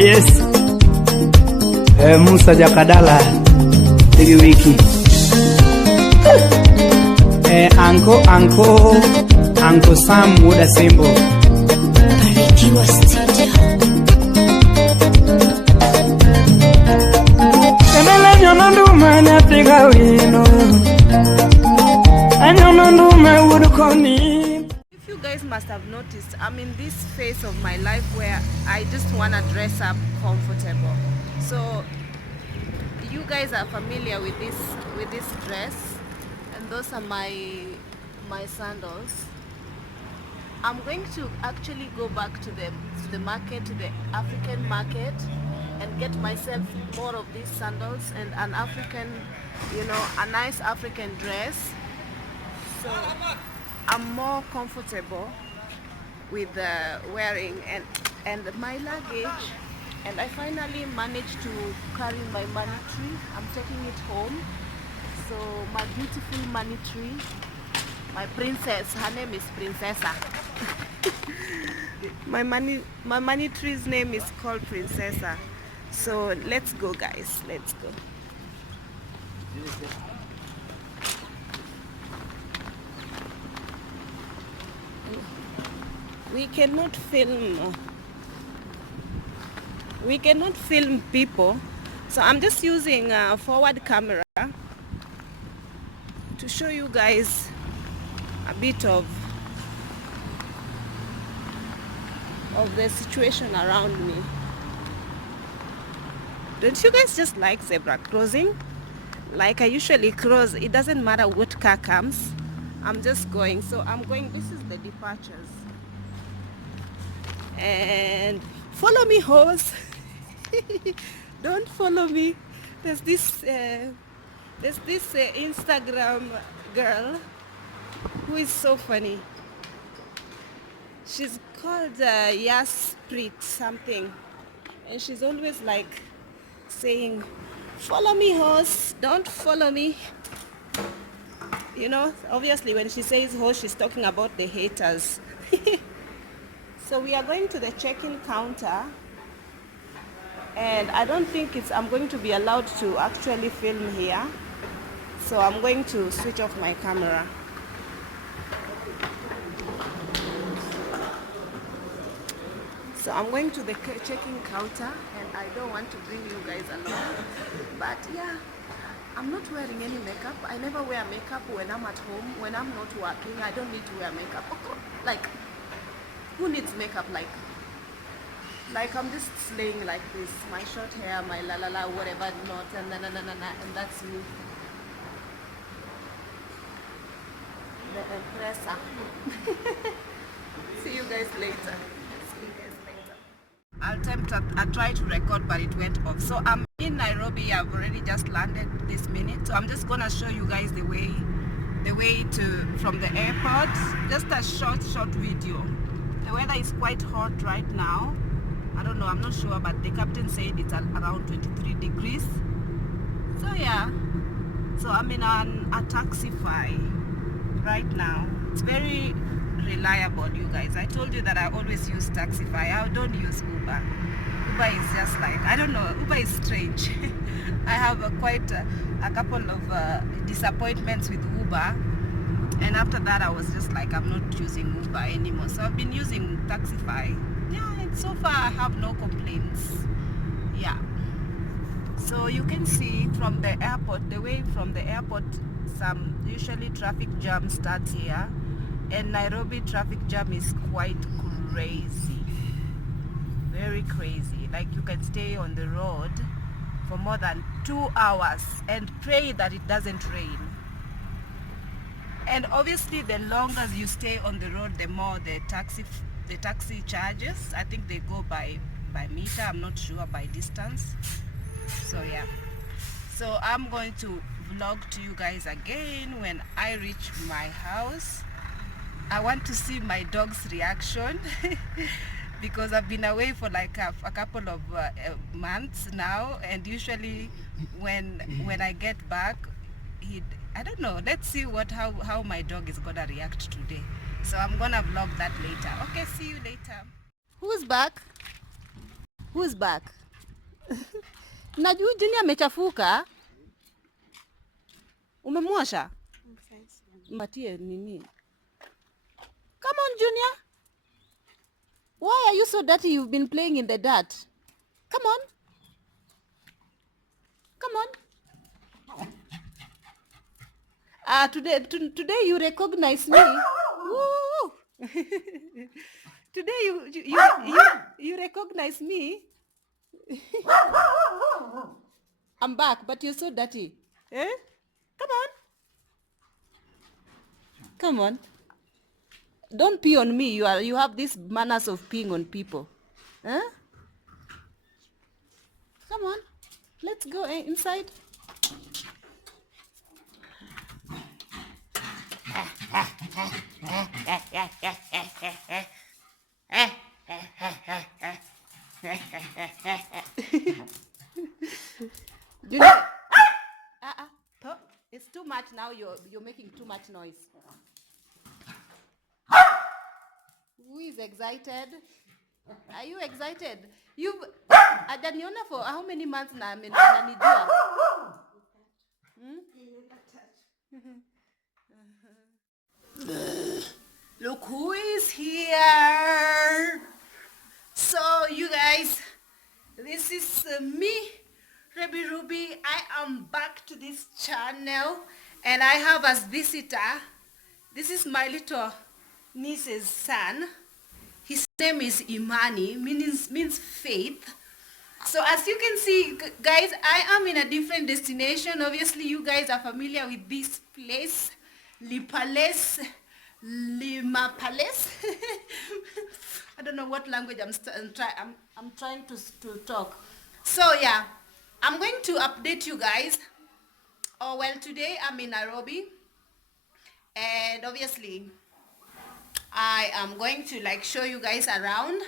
yes. Musa Jakadala Tigi wiki. Uncle Sam Muda Simbo. Barikiwa Studio. Kemele nyomandu na Afrika wino. Anyomandu udukoni. You guys must have noticed I'm in this phase of my life where I just want to dress up comfortable. So you guys are familiar with this dress, and those are my sandals. I'm going to actually go back to the market, to the African market, and get myself more of these sandals and an African, a nice African dress. So I'm more comfortable with wearing and my luggage, and I finally managed to carry my money tree. I'm taking it home. So my beautiful money tree, my princess, her name is Princessa. my money tree's name is called Princessa. So let's go, guys, let's go. We cannot film people, so I'm just using a forward camera to show you guys a bit of the situation around me. Don't you guys just like zebra crossing? Like I usually cross, it doesn't matter what car comes, I'm just going. So I'm going, this is the departures. And follow me, horse. Don't follow me. There's this Instagram girl who is so funny. She's called Yasprit something, and she's always like saying, follow me, horse, don't follow me. Obviously when she says horse, she's talking about the haters. So we are going to the check-in counter, and I don't think I'm going to be allowed to actually film here. So I'm going to switch off my camera. So I'm going to the check-in counter, and I don't want to bring you guys along. But yeah, I'm not wearing any makeup. I never wear makeup when I'm at home. When I'm not working, I don't need to wear makeup. Like, who needs makeup? Like I'm just slaying like this. My short hair, my la la la, whatever, not, and na na na na na, and that's me. The Empressa. See you guys later. I tried to record, but it went off. So I'm in Nairobi. I've already just landed this minute. So I'm just gonna show you guys the way from the airport. Just a short video. The weather is quite hot right now. I don't know, I'm not sure, but the captain said it's around 23 degrees. So yeah, so I'm in a Taxify right now. It's very reliable, you guys. I told you that I always use Taxify. I don't use Uber. Uber is just like, I don't know, Uber is strange. I have quite a couple of disappointments with Uber. And after that, I was just like, I'm not using Uber anymore. So I've been using Taxify. Yeah, and so far I have no complaints. Yeah. So you can see from the airport, the way from the airport, usually traffic jam starts here. And Nairobi traffic jam is quite crazy. Very crazy. Like you can stay on the road for more than 2 hours and pray that it doesn't rain. And obviously the longer you stay on the road, the more the taxi charges. I think they go by meter, I'm not sure, by distance. So yeah. So I'm going to vlog to you guys again when I reach my house. I want to see my dog's reaction because I've been away for like a couple of months now, and usually when I get back, I don't know, let's see how my dog is gonna react today. So I'm gonna vlog that later. Okay, see you later. Who's back? Who's back? Najua Junior amechafuka. Umemwosha? Mpatie nini? Come on, Junior. Why are you so dirty? You've been playing in the dirt. Come on. Come on. Today you recognize me. Woo! Today you recognize me. I'm back, but you're so dirty. Eh? Come on. Come on. Don't pee on me. You have this manners of peeing on people. Huh? Come on. Let's go inside. Junior. It's too much now. You're making too much noise. Who is excited? Are you excited? You've Ajaniona for how many months na nanijua? Look who is here. So you guys, this is me, Ruby. I am back to this channel and I have as visitor, this is my little niece's son. His name is Imani, means faith. So as you can see, guys, I am in a different destination. Obviously, you guys are familiar with this place, Lima Palace. I don't know what language I'm trying to talk. So yeah, I'm going to update you guys. Oh well, today I'm in Nairobi, and obviously I am going to like show you guys around.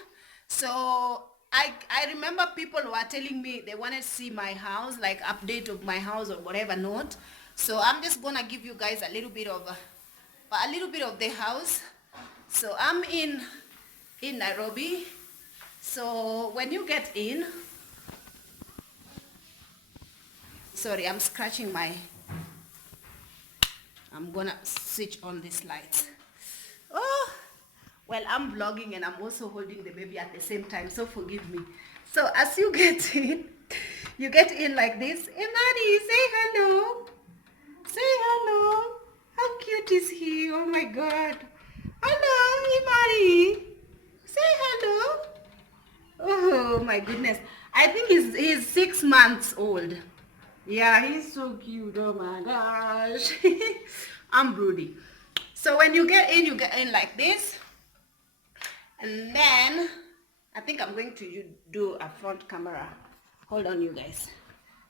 So I remember people were telling me they wanted to see my house, like update of my house or whatever not. So I'm just gonna give you guys a little bit of the house. So I'm in Nairobi. So when you get in, sorry, I'm scratching I'm gonna switch on this light. Oh, well, I'm vlogging and I'm also holding the baby at the same time, so forgive me. So as you get in, like this. Imani, say hello. Say hello. How cute is he? Oh my God. Hello, Imani. Say hello. Oh my goodness. I think he's 6 months old. Yeah, he's so cute. Oh my gosh. I'm broody. So when you get in like this. And then I think I'm going to do a front camera. Hold on, you guys.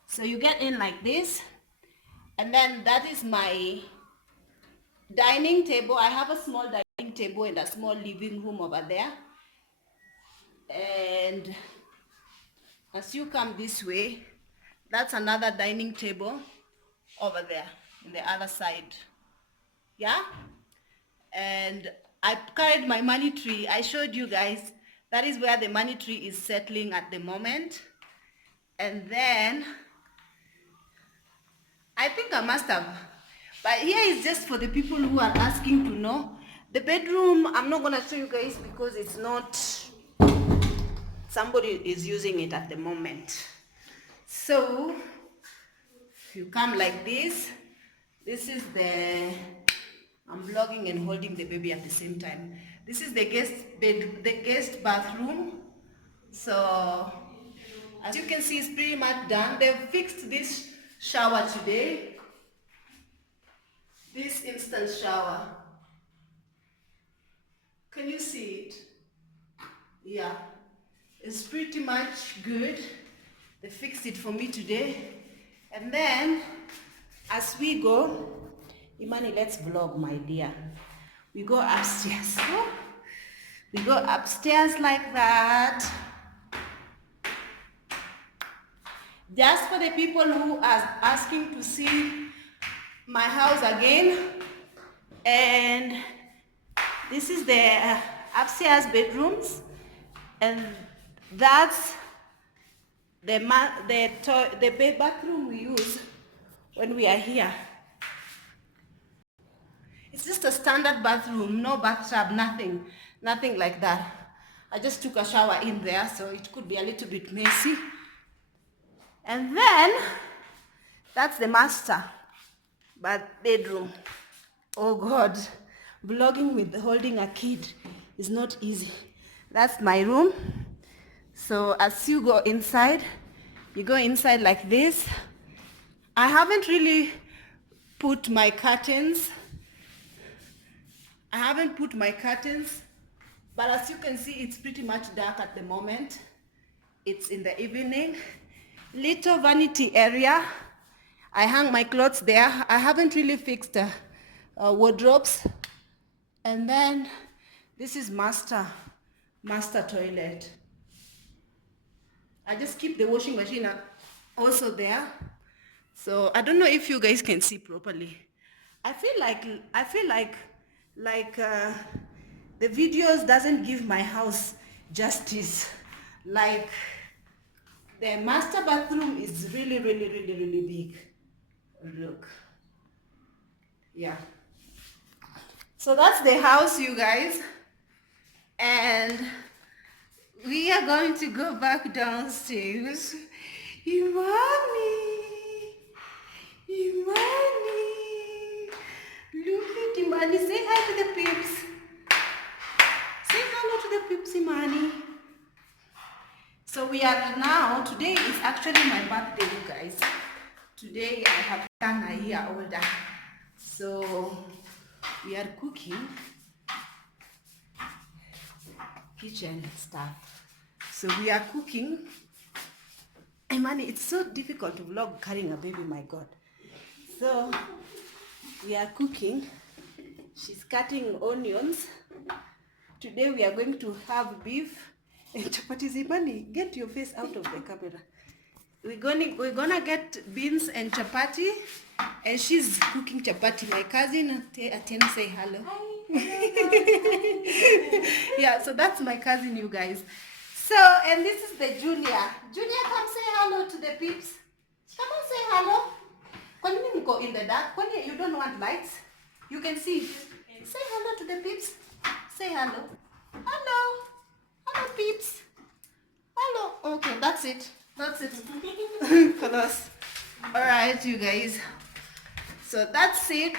So you get in like this. And then that is my dining table. I have a small dining table and a small living room over there. And as you come this way, that's another dining table over there on the other side. Yeah? And I carried my money tree. I showed you guys. That is where the money tree is settling at the moment. And then I think I must have, but here is just for the people who are asking to know. The bedroom, I'm not gonna show you guys because it's not, somebody is using it at the moment. So if you come like this is I'm vlogging and holding the baby at the same time. This is the guest bathroom. So as you can see, it's pretty much done. They've fixed this shower today. This instant shower. Can you see it? Yeah. It's pretty much good. They fixed it for me today. And then, as we go, Imani, let's vlog, my dear. We go upstairs. We go upstairs like that. Just for the people who are asking to see my house again. And this is the upstairs bedrooms. And that's the bathroom we use when we are here. It's just a standard bathroom, no bathtub, nothing like that. I just took a shower in there, so it could be a little bit messy. And then that's the master bedroom. Oh God, vlogging with holding a kid is not easy. That's my room. So as you go inside, you go inside like this. I haven't really put my curtains. But as you can see, it's pretty much dark at the moment. It's in the evening. Little vanity area. I hang my clothes there. I haven't really fixed wardrobes. And then this is master toilet. I just keep the washing machine also there. So I don't know if you guys can see properly. I feel like the videos doesn't give my house justice. Like the master bathroom is really big. Look. Yeah. So that's the house, you guys. And we are going to go back downstairs. Imani. Look at Imani. Say hi to the peeps. Say hello to the peeps, Imani. So we are now, today is actually my birthday, you guys. Today I have turned a year older. So we are cooking kitchen stuff. So we are cooking. Imani, it's so difficult to vlog carrying a baby, my God. So we are cooking. She's cutting onions. Today we are going to have beef and chapatis. Imani, get your face out of the camera. We're gonna get beans and chapati, and she's cooking chapati. My cousin Atieno, say hello. Yeah, so that's my cousin, you guys. So, and this is the Julia. Julia, come say hello to the peeps. Come on, say hello. When you go in the dark, when you don't want lights, you can see. Say hello to the peeps. Say hello. Hello. Hello, peeps. Hello. Okay, that's it. That's it. Close. Alright, you guys. So that's it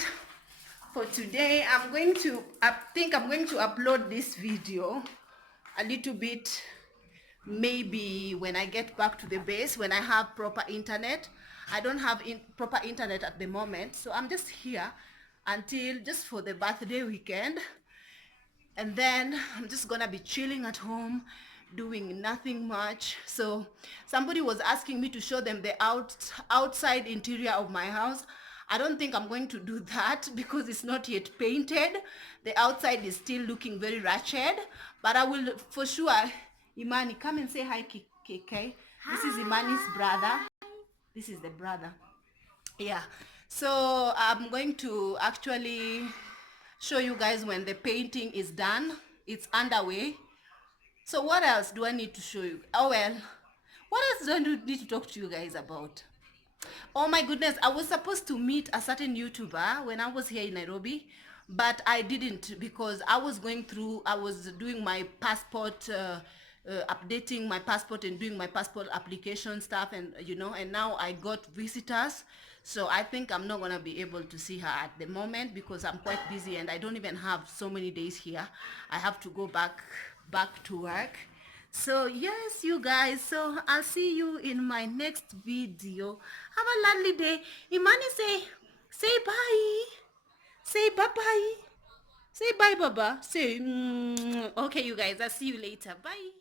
for today. I think I'm going to upload this video a little bit, maybe when I get back to the base, when I have proper internet. I don't have proper internet at the moment, so I'm just here until just for the birthday weekend, and then I'm just gonna be chilling at home doing nothing much. So somebody was asking me to show them the outside interior of my house. I don't think I'm going to do that because it's not yet painted. The outside is still looking very ratchet, but I will for sure. Imani, come and say hi, KK. This is Imani's brother. This is the brother. Yeah. So I'm going to actually show you guys when the painting is done. It's underway. So what else do I need to show you? Oh well, what else do I need to talk to you guys about? Oh my goodness, I was supposed to meet a certain YouTuber when I was here in Nairobi, but I didn't because I was doing my passport, updating my passport and doing my passport application stuff, and and now I got visitors. So I think I'm not gonna be able to see her at the moment because I'm quite busy and I don't even have so many days here. I have to go back to work. So yes, you guys, so I'll see you in my next video. Have a lovely day. Imani, say bye. Say bye-bye. Say bye, Baba. Say okay, you guys, I'll see you later. Bye.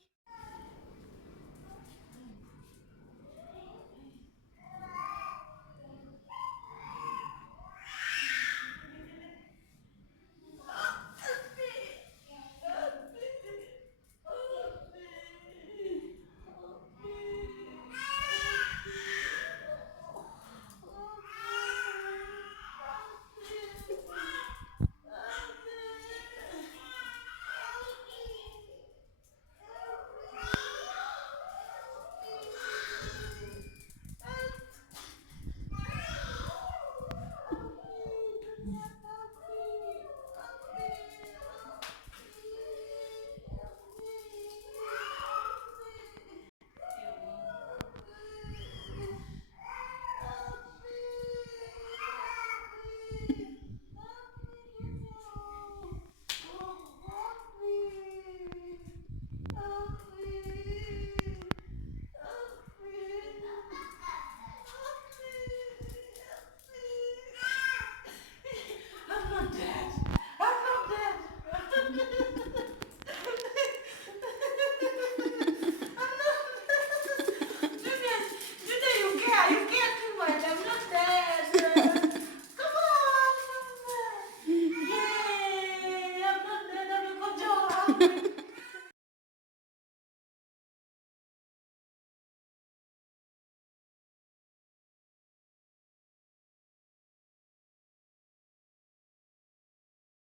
Don't